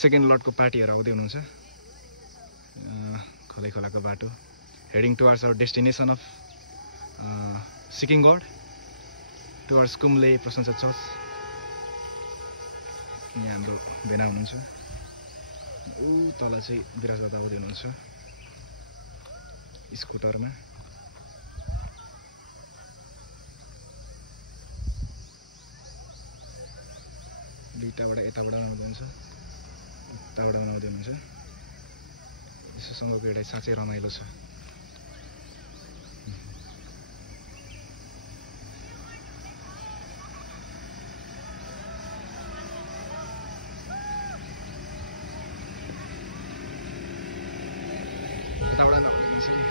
Second लटको पार्टीहरू आउँदै हुनुहुन्छ खोलै खोलाको बाटो heading towards our destination of seeking god towards Kumle Prashansa church. यहाँ हाम्रो भेना हुनुहुन्छ ऊ तल चाहिँ विराज दादा आउँदै हुनुहुन्छ स्कुटरमा। दुईटाबाट यताबाट आउँदै हुन्छ उताबाट आउँदै हुनुहुन्छ। यसो सँगको एउटा साँच्चै रमाइलो छ। यताबाट नआउँदैछ नि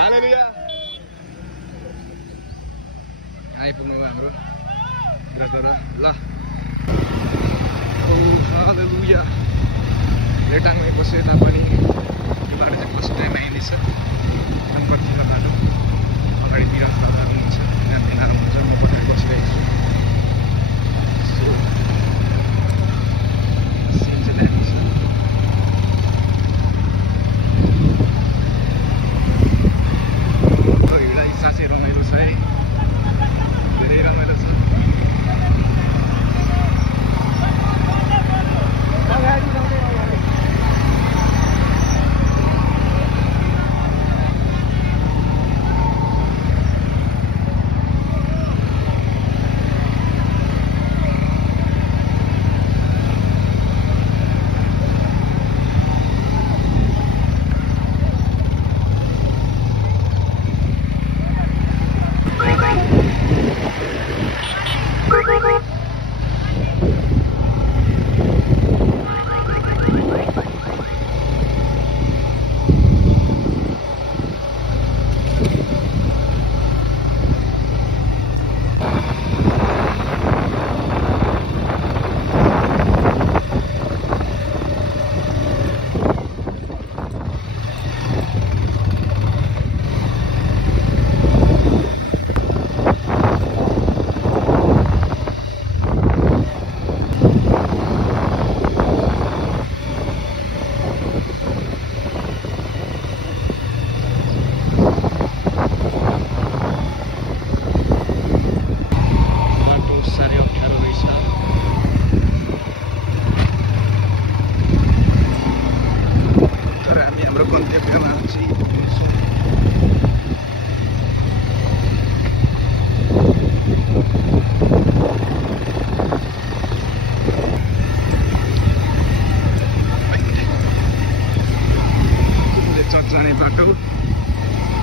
हालेलुया आइपुग्नु भयो हाम्रो विराज दादा ल हालेलुया रेटाङमै बसे तापनि यो बाटो चाहिँ फर्स्ट टाइम आइँदैछ पर्थिको बाटो। अगाडि विराज दादा हुनुहुन्छ त्यहाँ भेना हुनुहुन्छ म पछाडि बसिरहेको छु। सिन चाहिँ दामी छ। साँच्चै रमाइलो छ है धेरै रमाइलो छ।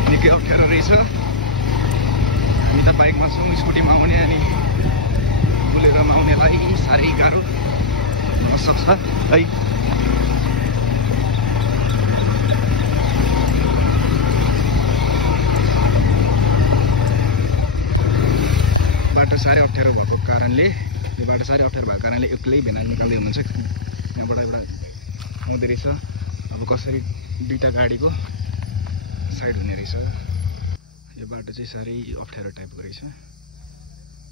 निकै अप्ठ्यारो रहेछ। हामी त बाइकमा छौँ स्कुटीमा आउने अनि बुलेरोमा आउनेलाई साह्रै गाह्रो हुनसक्छ है। बाटो साह्रै अप्ठ्यारो भएको कारणले एक्लै भेना निकाल्दै हुनुहुन्छ। यहाँबाट एउटा आउँदै रहेछ अब कसरी दुईटा गाडीको साइड हुने रहेछ। यो बाटो चाहिँ साह्रै अप्ठ्यारो टाइपको रहेछ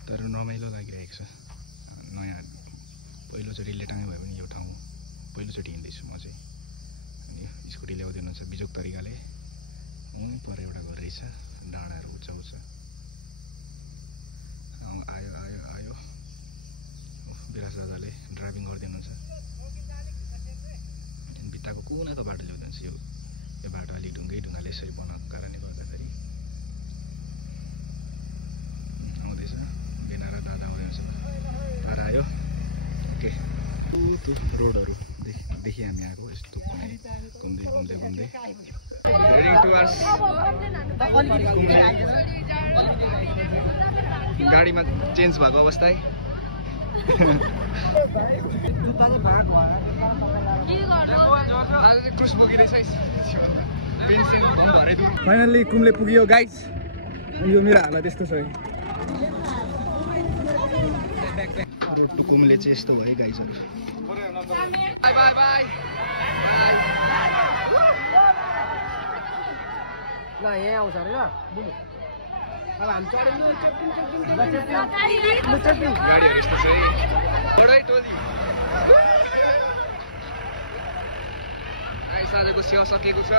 तर रमाइलो लागिरहेको छ। नयाँ पहिलोचोटि लेटाङै भयो भने यो ठाउँ पहिलोचोटि हिँड्दैछु म चाहिँ। अनि स्कुटी ल्याउँदै हुनुहुन्छ बिजोक तरिकाले पर एउटा घर रहेछ डाँडाहरू उच्च आयो आयो आयो विराज दादाले ड्राइभिङ गर्दै हुनुहुन्छ। भित्ताको कुनाको बाटो ल्याउँदै यो बाटो अलिक ढुङ्गाले यसरी बनाएको कारणले गर्दाखेरि आउँदैछ भेना र दादा आउँदैछ पार आयो। ओके रोडहरू देखि हामी आएको यस्तो घुम्दै घुम्दै घुम्दै हेडिङ टुवर्ड्स गाडीमा चेन्ज भएको अवस्था है। क्रुस बोकिरहेछ फाइनल्ली कुम्ले पुग्यो गाइज। यो मेरो हालत यस्तो छ है। रोड टु कुम्ले चाहिँ यस्तो भयो गाइजहरू। By by by. ल यहाँ आउँछ अरे ल बुलु अब हामी चढ्नु गाडीहरू यस्तो छ है बडै टोली आइस आजको सेवा सकिएको छ